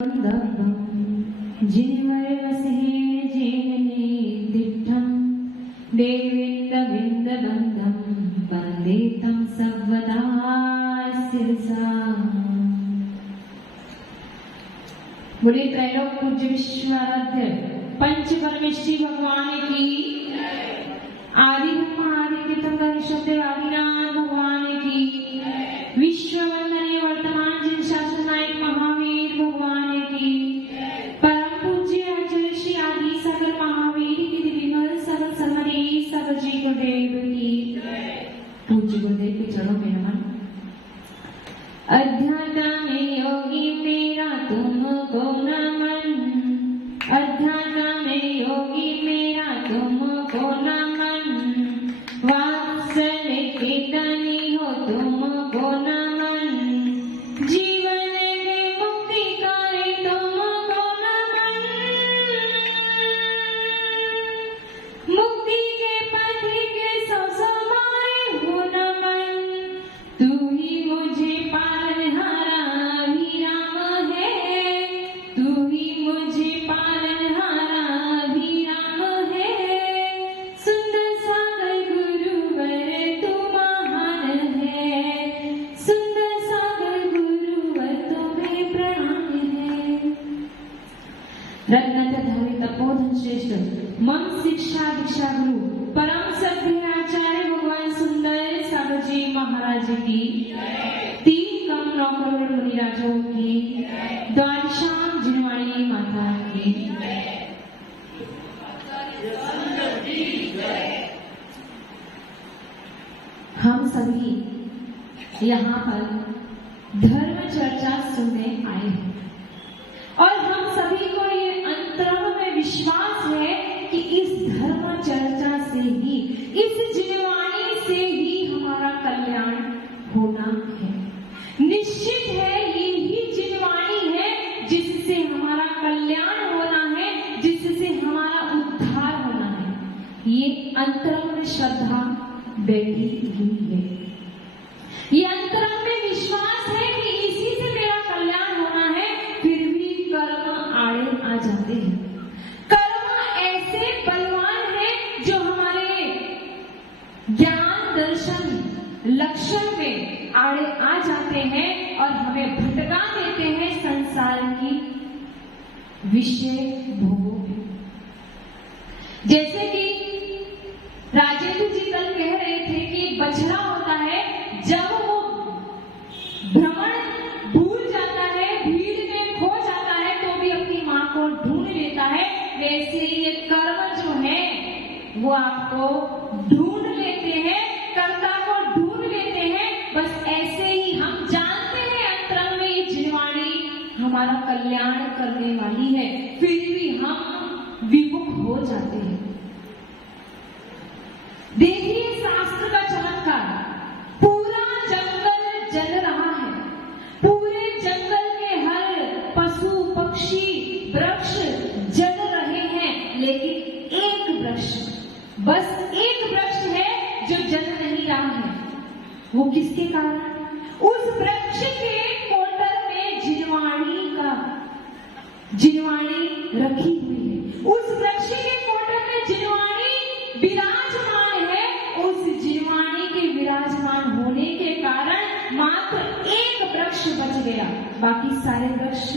बोले त्रैलोक पूज्य विश्वाराध्य पंच परमेश्वरी भगवान की आदि ब्रह्मा आदि तीर्थंकर ऋषभदेव आदिनाथ भगवान की विश्व वंदनीय वर्तमान जिन शासन नायक महावीर भगवान की परम पूज्य आचार्य श्री आदि सागर महावीर की विमल सरल समरी सब जी गुरुदेव की पूज्य गुरुदेव के चरणों में नमन। अध्यात्म में योगी मेरा तुमको नमन, अध्यात्म में योगी मेरा तुमको नमन, वात्सल्य के धनी हो तुमको नमन, जीवन के मुक्तिकारी तुमको नमन, मुक्ति के पथि के समाए हो नमन, तू ही मुझे पालनहारा अभिराम है, तू ही मुझे पालनहारा अभिराम है, सुंदर सागर गुरुवर तू महान है, सुंदर सागर गुरुवर तुम्हें प्रणाम है। रत्नधारी तपोधन श्रेष्ठ मम शिक्षा दीक्षा गुरु परम सभ्य आचार्य भगवान सुंदर सागर जी महाराज की 3 कम 9 करोड़ मुनिराजों की द्वादशाम जिनवाणी माता की हम सभी यहाँ पर धर्म चर्चा सुनने आए हैं और हम सभी को ये अंतरंग में विश्वास है कि इस धर्म चर्चा से ही, इस जिनवाणी से ही हमारा कल्याण होना है। निश्चित है यही जिनवाणी है जिससे हमारा कल्याण होना है, जिससे हमारा उद्धार होना है। ये अंतरंग में श्रद्धा बैठी हुई है, ये अंतरंग में विश्वास है कि इसी से मेरा कल्याण होना है। फिर भी कर्म आड़े आ जाते हैं। कर्म ऐसे बलवान है जो हमारे ज्ञान दर्शन लक्षण में आड़े आ जाते हैं और हमें भटका देते हैं संसार की विषय भोगों में। जैसे कि राजेंद्र जी कल कह रहे थे कि बछड़ा होता है जब वो भ्रमण भूल जाता है, भीड़ में खो जाता है तो भी अपनी माँ को ढूंढ लेता है। वैसे ये कर्म जो है वो आपको ढूंढ लेते हैं, कर्ता को ढूंढ लेते हैं। बस ऐसे ही हम जानते हैं अंतरंग में ये जिनवाणी हमारा कल्याण करने वाली है, फिर भी हम विमुख हो जाते हैं। देखिए शास्त्र का चमत्कार, पूरा जंगल जल रहा है, पूरे जंगल के हर पशु पक्षी वृक्ष जल रहे हैं, लेकिन एक वृक्ष, बस एक वृक्ष है जो जल नहीं रहा है। वो किसके कारण? उस वृक्ष के कोटर में जिनवाणी रखी हुई है। उस वृक्ष के कोटर में जिनवाणी विराजमान है। उस जिनवाणी के विराजमान होने के कारण मात्र एक वृक्ष बच गया, बाकी सारे वृक्ष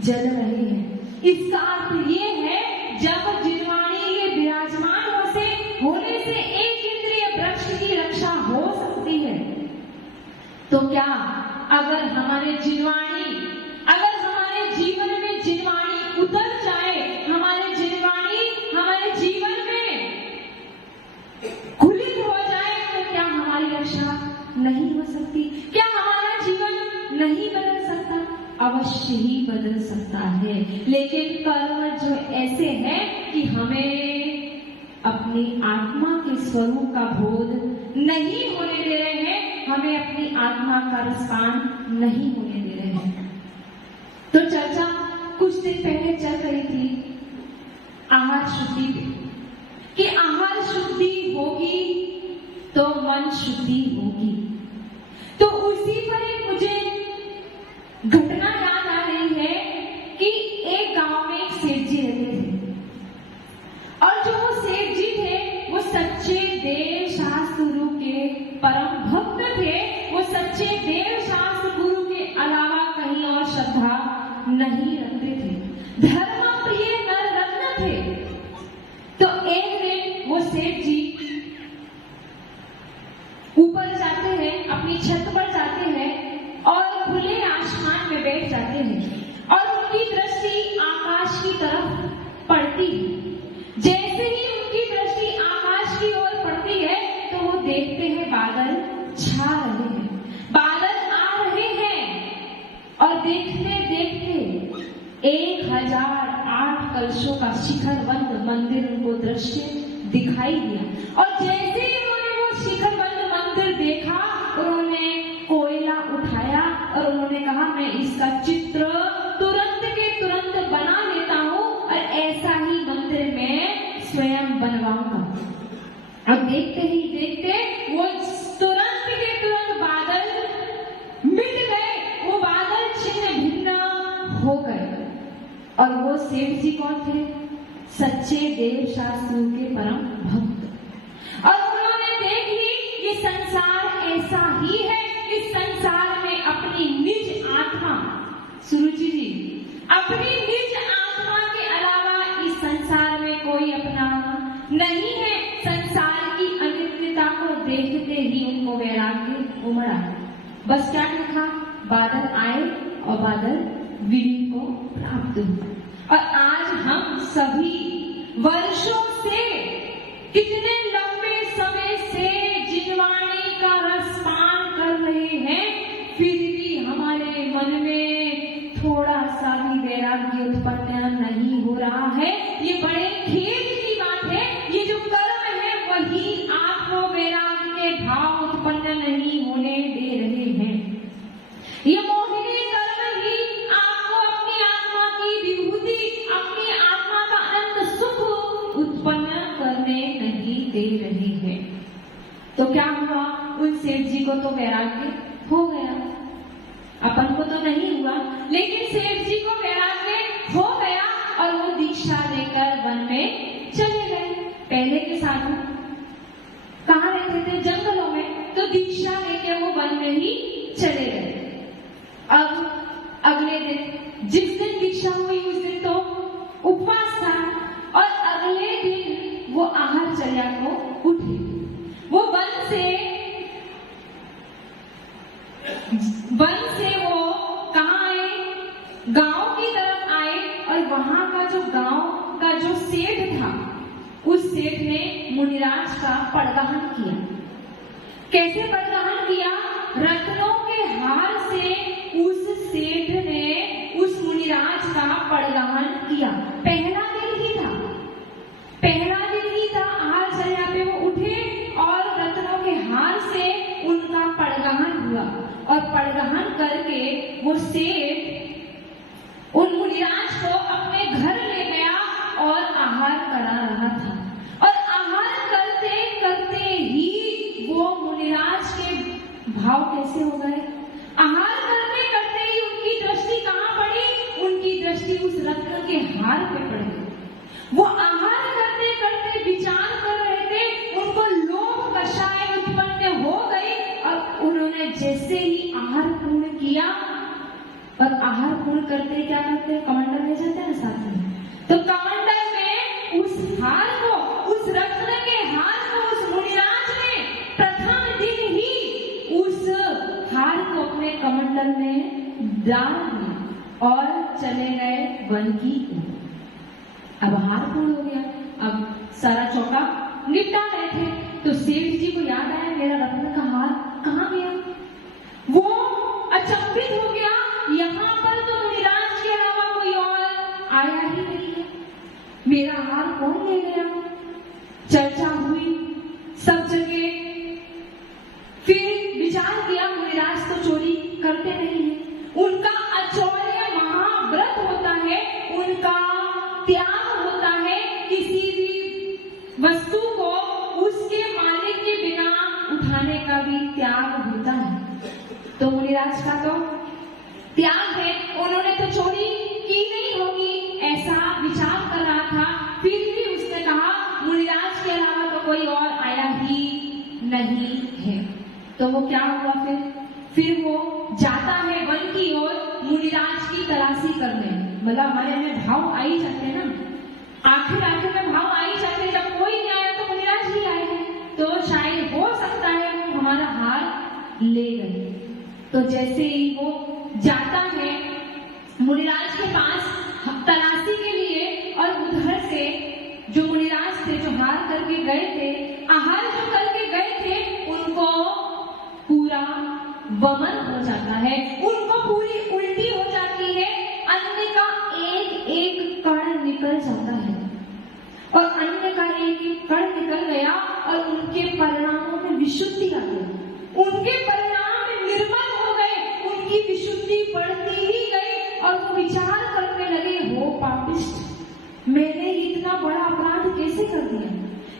जल रहे हैं। इसका अर्थ ये है जब जिनवाणी के विराजमान होने से एक इंद्रिय वृक्ष की रक्षा हो सकती है, तो क्या अगर हमारे जीवन में जिनवाणी उतर जाए, हमारे जीवन में खुलित हो जाए, तो क्या हमारी रक्षा नहीं हो सकती? क्या हमारा जीवन नहीं बदल सकता? अवश्य ही बदल सकता है। लेकिन कर्म जो ऐसे है कि हमें अपनी आत्मा के स्वरूप का बोध नहीं होने दे रहे हैं, हमें अपनी आत्मा का रसपान नहीं होने दे रहे हैं। तो चर्चा कुछ दिन पहले चल रही थी आहार शुद्धि पे, कि आहार शुद्धि होगी तो मन शुद्धि होगी। तो उसी पर एक मुझे घटना याद आ रही है नहीं रखते थे, धर्म प्रिय नर रत्न थे। तो एक दिन वो सेठ जी ऊपर जाते हैं, अपनी छत पर जाते हैं और खुले आसमान में बैठ जाते हैं और उनकी दृष्टि आकाश की तरफ पड़ती है। जैसे ही उनकी दृष्टि आकाश की ओर पड़ती है तो वो देखते हैं बादल छा रहे हैं, बादल आ रहे हैं और देखते देखते 1008 कलशों का शिखरबंद मंदिर उनको दृश्य दिखाई दिया। और जैसे ही उन्होंने वो शिखरबंद मंदिर देखा, उन्होंने कोयला उठाया और उन्होंने कहा मैं इसका चित्र तुरंत के तुरंत बना लेता हूँ और ऐसा ही मंदिर में स्वयं बनवाऊंगा। अब देखते ही देखते वो तुरंत के तुरंत बादल मिट गए, वो बादल छिन्न भिन्न हो गए। और वो सेठ जी कौन थे? सच्चे देव शास्त्रों के परम भक्त। और उन्होंने देख ली ये संसार ऐसा ही है, इस संसार में अपनी निज आत्मा, सुरुचि जी, अपनी निज आत्मा के अलावा इस संसार में कोई अपना नहीं है। संसार की अनित्यता को देखते ही उनको वैराग्य उमड़ा। बस क्या लिखा? बादल आए और बादल विलीन को प्राप्त हुआ। और आज हम सभी वर्षों से, कितने लंबे समय से जिनवाणी का रसपान कर रहे हैं, फिर भी हमारे मन में थोड़ा सा भी वैराग्य उत्पन्न नहीं हो रहा है। ये बड़े खेद की बात है। ये जो कर्म है वही आपको वैराग्य के भाव उत्पन्न नहीं होने दे रहे हैं। ये मोहिनी कर्म ही आपको अपनी आत्मा की विभूति, अपनी आत्मा का अनंत सुख उत्पन्न करने नहीं दे रहे हैं। तो क्या हुआ? उन सेठ जी को तो वैराग्य हो गया, अपन को तो नहीं हुआ, लेकिन सेठ जी को वैराग्य हो गया और वो दीक्षा लेकर वन में चले गए। पहले के साधु कहाँ रहते थे? जंगलों में। तो दीक्षा लेकर वो वन में ही चले गए। अब अगले दिन, जिस दिन दीक्षा हुई उस दिन तो उपवास था और अगले दिन वो आहारचर्या को उठे। वो वन से वो कहाँ आए? गांव की तरफ आए और वहां का जो गांव का जो सेठ था, उस सेठ ने मुनिराज का पड़दहन किया। कैसे पड़दहन किया? रत्नों के हार से उस सेठ ने उस मुनिराज का पड़दहन किया। पहला दिन ही था, आहारचर्या पे वो उठे और रत्नों के हार से उनका पड़दहन हुआ। और पड़दहन करके वो सेठ उन मुनिराज को अपने घर ले गया और आहार करा रहा था। और आहार करते करते ही वो मुनिराज के भाव कैसे हो गए? आहार करते करते ही उनकी दृष्टि कहाँ पड़ी? उनकी दृष्टि उस रत्न के हार पे पड़ी। वो आहार करते करते विचार कर रहे थे, उनको लोभ कषाय उत्पन्न हो गई और उन्होंने जैसे ही आहार पूर्ण किया, और आहार पूर्ण करते क्या करते हैं? कमंडल ले जाते हैं साथ में। तो कमंडल में उस हार को, उस रत्न के हार को उस मुनिराज ने प्रथम दिन ही उस हार को अपने कमंडल में डाल दिया और चले गए वन की ओर। अब हार पूर्ण हो गया, अब सारा चौका निपटा रहे थे तो सेठ जी को याद आया मेरा रत्न का हार कहाँ गया। वो अचंभित हो गया, यहाँ पर तो मुनिराज के अलावा कोई और आया ही नहीं है, मेरा हार कौन ले गया। चर्चा हुई सब जगह, फिर विचार किया मुनिराज तो चोरी करते नहीं है, उनका अचौर्य महाव्रत होता है, उनका त्याग होता है, किसी भी वस्तु को उसके मालिक के बिना उठाने का भी त्याग होता है। तो मुनिराज का तो त्याग है, उन्होंने तो चोरी की नहीं होगी ऐसा विचार कर रहा था। फिर भी उसने कहा मुनिराज के अलावा तो कोई और आया ही नहीं है। तो वो क्या हुआ? फिर वो जाता है वन की ओर मुनिराज की तलाशी करने, मतलब हमारे में भाव आ ही जाते हैं ना, आखिर में भाव आ ही जाते हैं। जब कोई नहीं आया तो मुनिराज ही आए हैं, तो शायद हो सकता है वो हमारा हार ले गए। तो जैसे ही वो जाता है मुनिराज के पास तलाशी के लिए, और उधर से जो मुनिराज थे जो हार करके गए थे, आहार जो करके गए थे, उनको पूरा वमन हो जाता है, उनको पूरी उल्टी हो जाती है, अन्न का एक एक कण निकल जाता है, और अन्न का एक एक कण निकल गया और उनके परिणामों में विशुद्धि आ गई, उनके परिणाम निर्मल हो गए, उनकी विशुद्धि बढ़ती ही गई। और वो विचार करने लगे, हो पापिष्ट, मैंने इतना बड़ा अपराध कैसे कर दिया?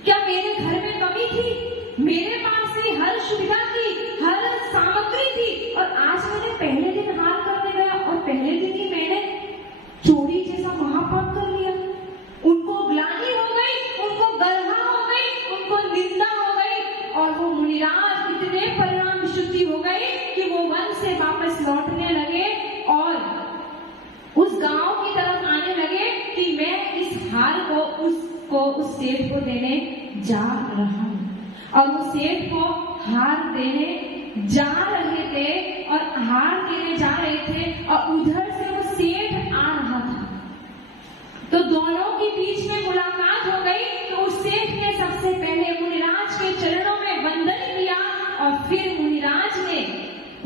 क्या मेरे घर में कमी थी? मेरे पास ही हर सुविधा थी, हर सामग्री थी, और आज मैंने पहले दिन हार करने गया और पहले दिन ही मैंने चोरी जैसा महापाप कर लिया। उनको ग्लानि हो गई, उनको गर्हा हो गई, उनको निंदा हो गई, और वो मुनिराज इतने परिणाम विशुद्धि हो गई कि वो वन से वापस लौटने लगे और उस गांव की तरफ आने लगे कि मैं इस हार को उस सेठ को देने जा रहा हूं। और वो सेठ को हार देने जा रहे थे और हार देने जा रहे थे, और उधर से वो सेठ आ रहा था। तो दोनों के बीच में मुलाकात हो गई। तो उस सेठ ने सबसे पहले मुनिराज के चरणों में वंदन किया, और फिर मुनिराज ने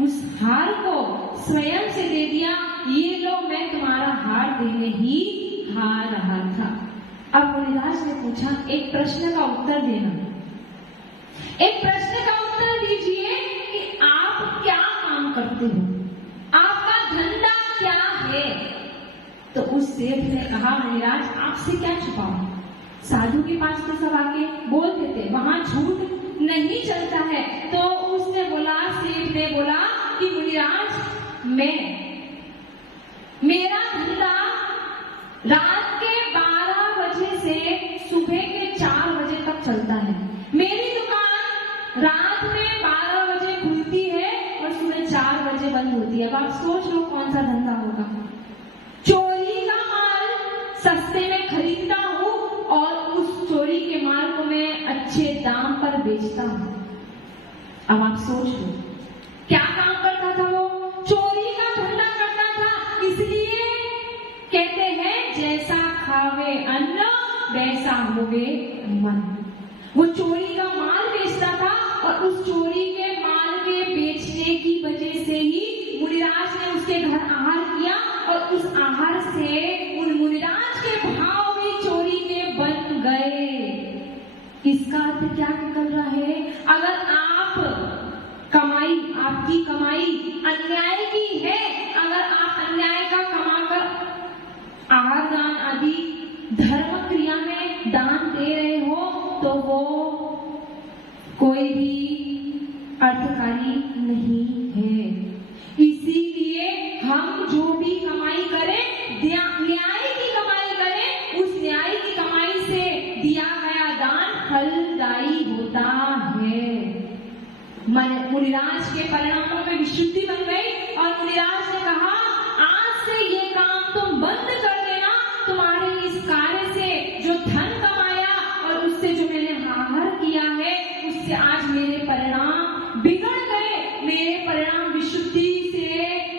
उस हार को स्वयं से दे दिया, ये लो, मैं तुम्हारा हार देने ही आ रहा था। अब मुनिराज ने पूछा, एक प्रश्न का उत्तर देना, एक प्रश्न का उत्तर दीजिए कि आप क्या काम करते हो, आपका धंधा क्या है? तो उस सेठ ने कहा, मुनिराज आपसे क्या छुपाऊं, साधु के पास तो सब आके बोलते थे, वहां झूठ नहीं चलता है। तो उसने बोला, सेठ ने बोला कि मुनिराज, मेरा धंधा रात के 12 बजे से सुबह के 4 बजे तक चलता है। मेरी दुकान रात में 12 बजे खुलती है और सुबह 4 बजे बंद होती है। अब आप सोच लो कौन सा धंधा होगा। चोरी का माल सस्ते में खरीदता हूँ और उस चोरी के माल को मैं अच्छे दाम पर बेचता हूँ। अब आप सोच लो क्या काम करता था वो? चोरी का धंधा करता था। इसलिए कहते हैं, जैसा खावे अन्न वैसा होवे मन। वो चोरी का माल बेचता था, और उस चोरी के माल के बेचने की वजह से ही मुनिराज ने उसके घर आहार किया, और उस आहार से उन मुनिराज के भाव भी चोरी के बन गए। इसका अर्थ क्या निकल रहा है? अगर आपकी कमाई अन्याय की है, अगर आप अन्याय का कमाकर आहार दान आदि धर्म क्रिया में दान दे रहे हो, तो वो कोई भी अर्थकारी नहीं है। इसीलिए हम जो भी कमाई करें, न्याय की कमाई करें, उस न्याय की कमाई से दिया गया दान फलदायी होता है। मुनिराज के परिणामों में विशुद्धि बन गई, और मुनिराज ने कहा, आज से ये काम तुम बंद कर देना। तुम्हारे इस कार्य से जो धन कमाया और उससे जो मैंने आहार किया है, उससे आज मेरे परिणाम बिगड़ गए, मेरे परिणाम विशुद्धि से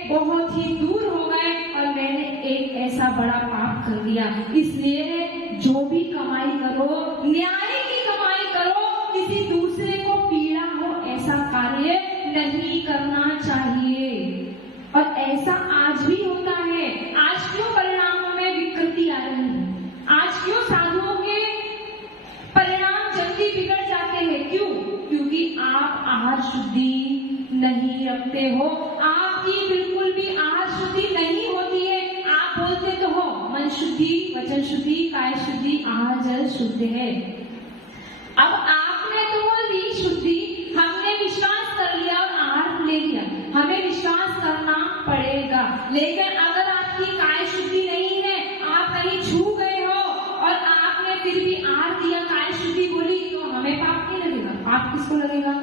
बहुत ही दूर हो गए, और मैंने एक ऐसा बड़ा पाप कर दिया। इसलिए जो भी कमाई करो, न्याय की कमाई करो, किसी दूसरे को पीड़ा हो ऐसा कार्य नहीं करना चाहिए। और ऐसा आज भी होता है। आज क्यों परिणामों में विकृति आ रही है? आज क्यों साधुओं के परिणाम जल्दी बिगड़ जाते हैं? क्यों? क्योंकि आप आहार शुद्धि नहीं रखते हो। आपकी बिल्कुल भी आहार शुद्धि नहीं होती है। आप बोलते तो हो मन शुद्धि, वचन शुद्धि, काय शुद्धि, आहार जल शुद्ध है। अब आपने तो बोल दी शुद्धि, हमने विश्वास कर लिया और आहार ले लिया। हमें विश्वास करना पड़ेगा। लेकिन अगर आपकी काय शुद्धि नहीं है, आप कहीं छू गए हो और आपने फिर भी आहार दिया, काय शुद्धि बोली, तो हमें पाप नहीं लगेगा। पाप किसको लगेगा?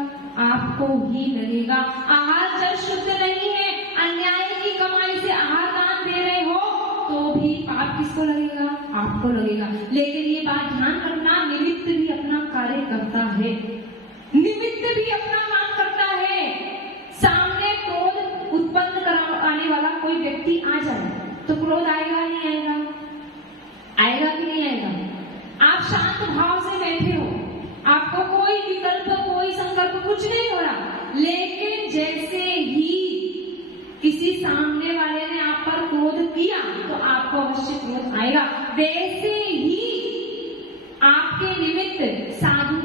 आपको ही लगेगा। आहार जल शुद्ध नहीं है, अन्याय की कमाई से आहार दान दे रहे हो, किसको लगेगा? आपको लगेगा। लेकिन ये बात ध्यान रखना, निमित्त भी अपना कार्य करता है, निमित्त भी अपना काम करता है। सामने क्रोध उत्पन्न कराने वाला कोई व्यक्ति आ जाए तो क्रोध आएगा नहीं आएगा? आएगा कि नहीं आएगा? आप शांत भाव से बैठे हो, आपको कोई विकल्प, कोई संकल्प कुछ नहीं हो रहा, लेकिन जैसे ही किसी सामने वाले ने आप पर क्रोध किया तो आपको अवश्य क्रोध आएगा। वैसे ही आपके निमित्त साधु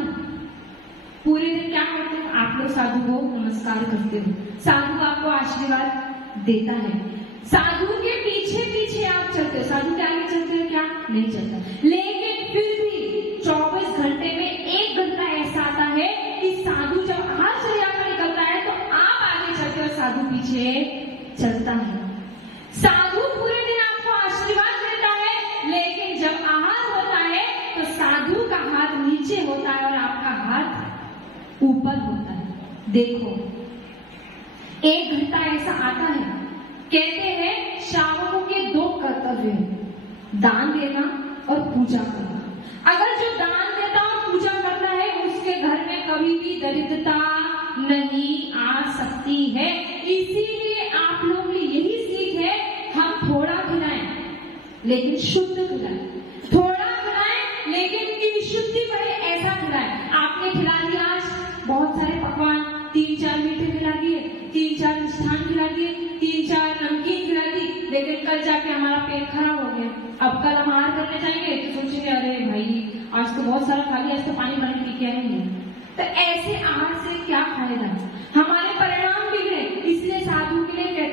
पूरे दिन क्या करते हो? आप लोग साधु को नमस्कार करते हो, साधु आपको आशीर्वाद देता है, साधु के पीछे पीछे आप चलते हो, साधु के आगे चलते हो क्या? नहीं चलता। लेकिन फिर भी 24 घंटे में 1 घंटा ऐसा आता है कि साधु जब आहार से जाकर निकलता है तो आप आगे चलते हो, साधु पीछे चलता है। साधु पूरे दिन आपको आशीर्वाद देता है, लेकिन जब आहार होता है तो साधु का हाथ नीचे होता है और आपका हाथ ऊपर होता है। देखो 1 घंटा ऐसा आता है, कहते हैं श्रावकों के 2 कर्तव्य हैं, दान देना और पूजा करना। अगर जो दान देता और पूजा करता है उसके घर में कभी भी दरिद्रता नहीं आ सकती है। इसीलिए आप लोग की यही सीख है, हम थोड़ा खिलाएं लेकिन शुद्ध खिलाएं, थोड़ा खिलाएं लेकिन उनकी विशुद्धि बढ़े, ऐसा खिलाएं। आपने खिला दिया आज बहुत सारे पकवान, 3-4 मीठे खिला दिए, 3-4 मिष्ठान खिला दिए, 3-4 नमकीन खिला दी, लेकिन कल जाके हमारा पेट खराब हो गया। अब कल हम आहार करने जाएंगे तो सोचेंगे अरे भाई आज तो बहुत सारा खा लिया, आज तो पानी भरने पी के आएंगे। तो ऐसे आहार से क्या फायदा? हमारे परिणाम बिगड़े। इसलिए साधु के लिए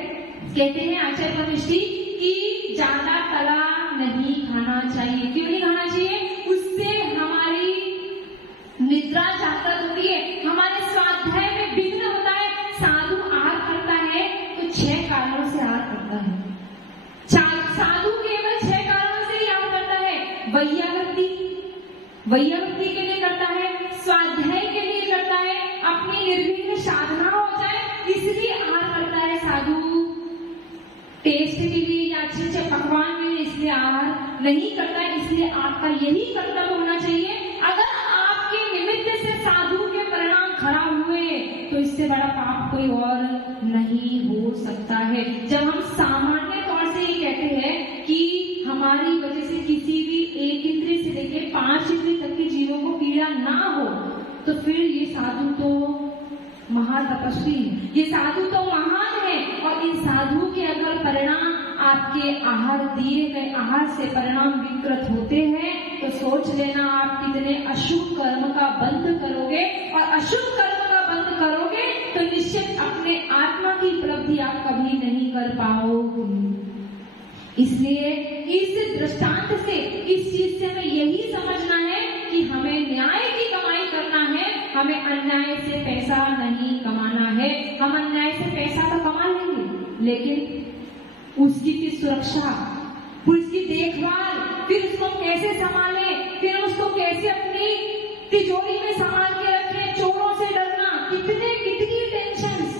कहते हैं आचार्य वशिष्ठी कि ज्यादा तला नहीं खाना चाहिए। क्यों नहीं खाना चाहिए? उससे हमारी निद्रा जागृत होती है, हमारे स्वाध्याय में विघ्न होता है। साधु आहार करता है तो 6 कारणों से आहार करता है। साधु केवल 6 कारणों से ही आहार करता है। वैयावृत्ति के लिए करता है, स्वाध्याय के लिए करता है, अपनी निर्विघ्न साधना हो जाए इसलिए आहार करता है साधु। टेस्ट के लिए या अच्छे पकवान के लिए इसलिए आहार नहीं करता है। इसलिए आपका यही कर्तव्य होना चाहिए। अगर आपके निमित्त से साधु के परिणाम खराब हुए तो इससे बड़ा पाप कोई और नहीं हो सकता है। जब हम सामान्य तौर से ये कहते हैं कि हमारी वजह से किसी भी 1 इंद्रिय से लेकर 5 इंद्रिय तक के जीवों को पीड़ा ना हो, तो फिर ये साधु तो महातपस्वी है, ये साधु तो महान है। और इन साधु के अगर परिणाम आपके आहार दिए गए आहार से परिणाम विकृत होते हैं तो सोच लेना आप कितने अशुभ कर्म का बंध करोगे, और अशुभ कर्म का बंध करोगे तो निश्चित अपने आत्मा की उपलब्धि आप कभी नहीं कर पाओगे। इसलिए इस दृष्टांत से, इस चीज से हमें यही समझना है कि हमें न्याय की कमाई करना है, हमें अन्याय से पैसा नहीं कमाना है। हम अन्याय से पैसा तो कमा लेंगे, लेकिन उसकी फिर सुरक्षा, उसकी देखभाल, फिर उसको कैसे संभाले, फिर उसको कैसे अपनी तिजोरी में संभाल के रखे, चोरों से डरना, कितनी टेंशन।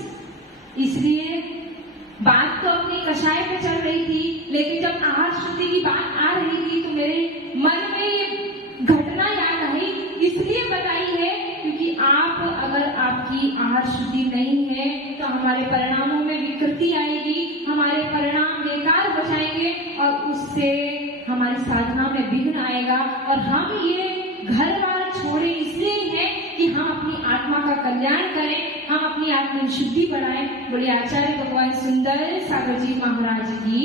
इसलिए बात तो अपनी कषाय पे चल रही थी, लेकिन जब आहार शुद्धि की बात आ रही थी तो मेरे मन में ये घटना याद आई, इसलिए बताई है क्योंकि आप अगर आपकी आहार शुद्धि नहीं है तो हमारे परिणामों में विकृति आएगी, हमारे परिणाम बेकार हो जाएंगे और उससे हमारी साधना में विघ्न आएगा। और हम ये घर बार छोड़े इसलिए है कि हम अपनी आत्मा का कल्याण करें, हम अपनी आत्म शुद्धि बढ़ाएं। बोले आचार्य भगवान सुंदर सागर जी महाराज की।